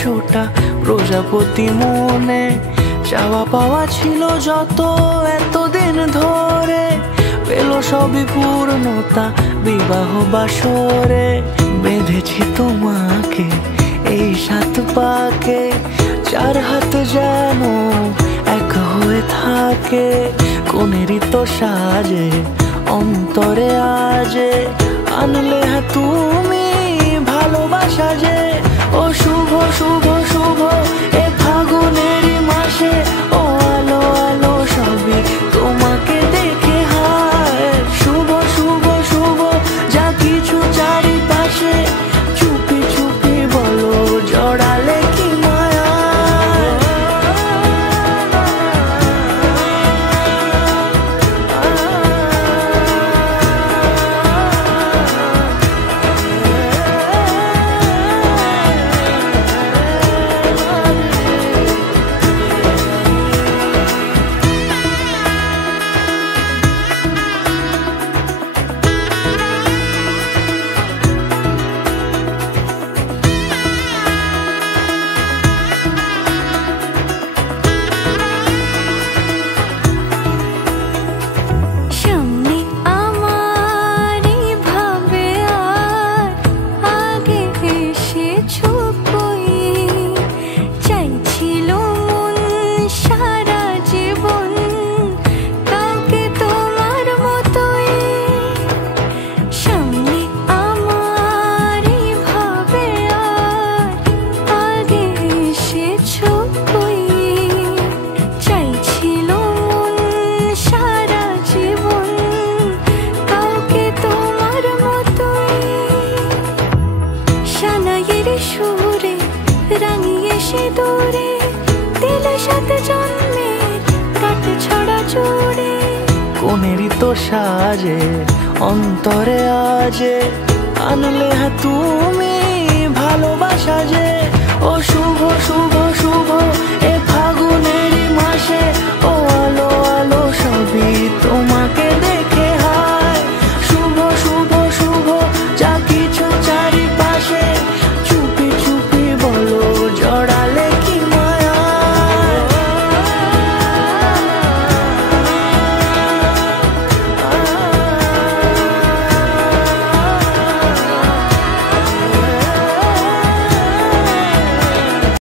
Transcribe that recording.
100টা প্রজাপতি মনে, চাওয়া পাওয়া ছিল যত এতদিন ধরে, পেল সবই পূর্ণতা বিবাহ বাসরে। বেঁধেছি তোমাকে এই 7 পাকে, 4 হাত যেন এক হয়ে থাকে। কোনেরই তো সাজে অন্তরে আজে, আনলে হ্যাঁ তুমি ভালোবাসা যে। ও শুভ শুভ শুভ এ ফাগুনেরই মাসে, ও আলো আলো সবই তোমাকে দেখে হায়। শুভ শুভ শুভ যা কিছু চারিপাশে, চুপি চুপি বলো জড়ালে কি মায়া। কোনেরই তো সাজে অন্তরে আজে, আনলে হ্যাঁ তুমি ভালোবাসা যে। ও শুভ শুভ শুভ এ ফাগুনেরই মাসে, ও